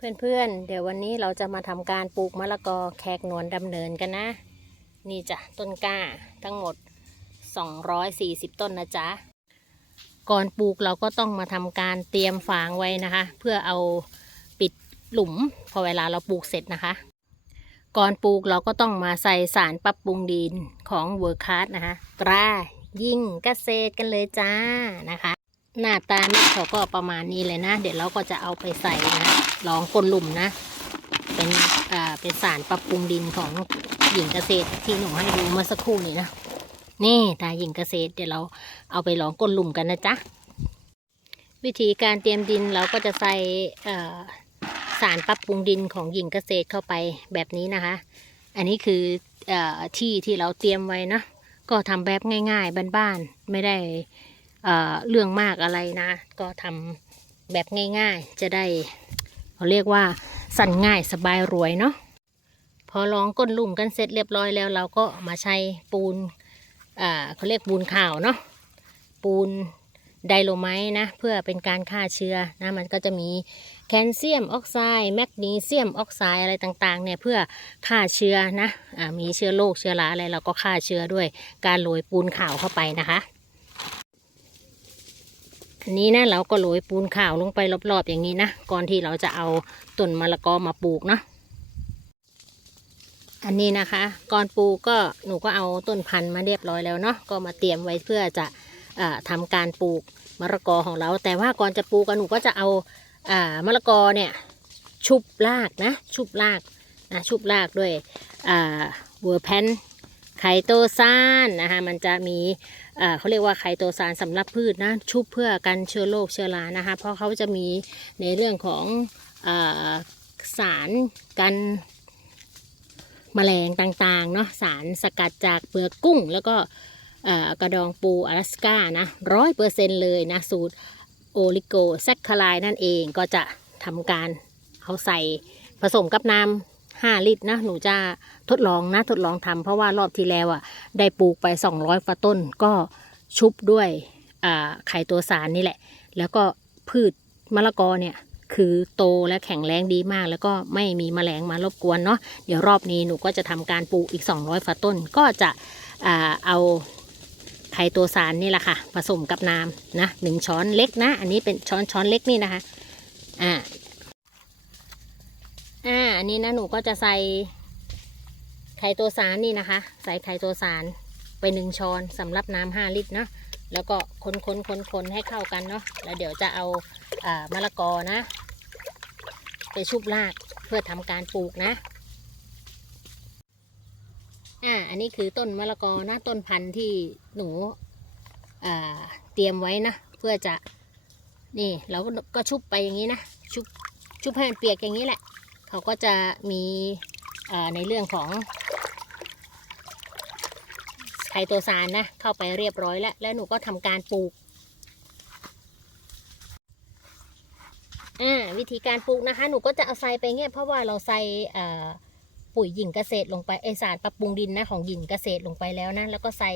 เพื่อนๆ เดี๋ยววันนี้เราจะมาทำการปลูกมะละกอแขกนวลดำเนินกันนะ นี่จ้ะต้นกล้าทั้งหมด 240 ต้นนะจ๊ะ ก่อนปลูกเราก็ต้องมาทำการเตรียมฝางไว้นะคะ เพื่อเอาปิดหลุมพอเวลาเราปลูกเสร็จนะคะ ก่อนปลูกเราก็ต้องมาใส่สารปรับปรุงดินของเวอร์คัสนะคะ ตรายิ่งเกษตรกันเลยจ้านะคะ หน้าตาเม็ดเขาก็ประมาณนี้เลยนะ เดี๋ยวเราก็จะเอาไปใส่นะรองก้นหลุมนะ เป็นอ่าเป็นสารปรับปรุงดินของหญิงเกษตรที่หนูให้ดูเมื่อสักครู่นี้นะนี่ตาหญิงเกษตรเดี๋ยวเราเอาไปรองก้นหลุมกันนะจ๊ะวิธีการเตรียมดินเราก็จะใส่อ่อสารปรับปรุงดินของหญิงเกษตรเข้าไปแบบนี้นะคะ อันนี้คือเออที่ที่เราเตรียมไว้นะก็ทำแบบง่าย ๆบ้านๆไม่ได้ เเรื่องมากอะไรนะ ก็ทำแบบง่ายๆ จะได้เขาเรียกว่าสั่นง่ายสบายรวยเนาะพอลองก้นลุ่มกันเสร็จเรียบร้อยแล้ว เราก็มาใช้ปูนเขาเรียกปูนขาวเนาะปูนไดโลไมต์นะเพื่อเป็นการฆ่าเชื้อนะมันก็จะมีแคลเซียมออกไซด์แมกนีเซียมออกไซด์อะไรต่างๆเนี่ยเพื่อฆ่าเชื้อนะอ่ามีเชื้อโรคเชื้อราอะไรเราก็ฆ่าเชื้อด้วยการโรยปูนขาวเข้าไปนะคะ อันนี้นะเราก็โรยปูนขาวลงไปรอบๆอย่างนี้นะ ก่อนที่เราจะเอาต้นมะละกอมาปลูกเนาะอันนี้นะคะ ก่อนปลูกก็หนูก็เอาต้นพันธุ์มาเรียบร้อยแล้วเนาะก็มาเตรียมไว้เพื่อจะอ่าทำการปลูกมะละกอของเรา แต่ว่าก่อนจะปลูกหนูก็จะเอาอามะละกอเนี่ยชุบรากนะ ชุบรากนะชุบรากด้วยเวอร์แพน ไคโตซานนะคะมันจะมีเขาเรียกว่าไคโตซานสำหรับพืชนะชุบเพื่อกันเชื้อโรคเชื้อรานะคะเพราะเขาจะมีในเรื่องของอสารกันแมลงต่างๆเนาะสารสกัดจากเปลือกกุ้ง แล้วก็กระดองปูอลาสก้านะร้อยเปอร์เซ็นเลยนะสูตรโอลิโกแซคคลายนั่นเองก็จะทำการเอาใส่ผสมกับน้ำ 5 ลิตรนะ หนูจะทดลองนะทดลองทำเพราะว่ารอบที่แล้วอะได้ปลูกไป 200ฟ้าต้นก็ชุบด้วยไข่ตัวสารนี่แหละ แล้วก็พืชมะละกอเนี่ยคือโตและแข็งแรงดีมาก แล้วก็ไม่มีแมลงมารบกวนเนาะเดี๋ยวรอบนี้หนูก็จะทำการปลูกอีก 200ฟ้าต้นก็จะอเอาไข่ตัวสารนี่แหละค่ะ ผสมกับน้ำนะหนึ่งช้อนเล็กนะ อันนี้เป็นช้อนช้อนเล็กนี่นะคะ อ่า อันนี้นะหนูก็จะใส่ไข่ตัวสารนี่นะคะ ใส่ไข่ตัวสารไปหนึ่งช้อนสำหรับน้ำห้าลิตรเนาะแล้วก็คนคนคนคนให้เข้ากันเนาะแล้วเดี๋ยวจะเอาอามะละกอนะ ไปชุบรากเพื่อทำการปลูกนะอ่าอันนี้คือต้นมะละกอนะต้นพันธุ์ที่หนูอ่าเตรียมไว้นะเพื่อจะนี่เราก็ก็ชุบไปอย่างนี้นะชุบชุบให้มันเปียกอย่างนี้แหละ เขาก็จะมีในเรื่องของไคโตซานนะเข้าไปเรียบร้อยแล้ว แล้วหนูก็ทำการปลูกวิธีการปลูกนะคะ หนูก็จะเอาใส่ไปเงี้ยเพราะว่าเราใส่ปุ๋ยหญิงเกษตรลงไปไอสารปรับปรุงดินนะของหญิงเกษตรลงไปแล้วนะแล้วก็ใส่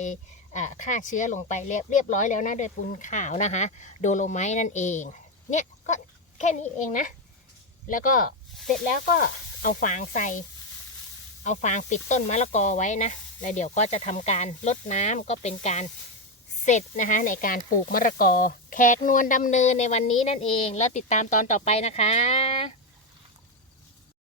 อ่าฆ่าเชื้อลงไปเรียบเรียบร้อยแล้วนะโดยปูนขาวนะคะ โดโลไมต์นั่นเอง เนี่ยก็แค่นี้เองนะ แล้วก็เสร็จแล้วก็เอาฟางใส่ เอาฟางปิดต้นมะละกอไว้นะ แล้วเดี๋ยวก็จะทำการลดน้ำก็เป็นการเสร็จนะคะในการปลูกมะละกอ แขกนวลดำเนินในวันนี้นั่นเอง แล้วติดตามตอนต่อไปนะคะ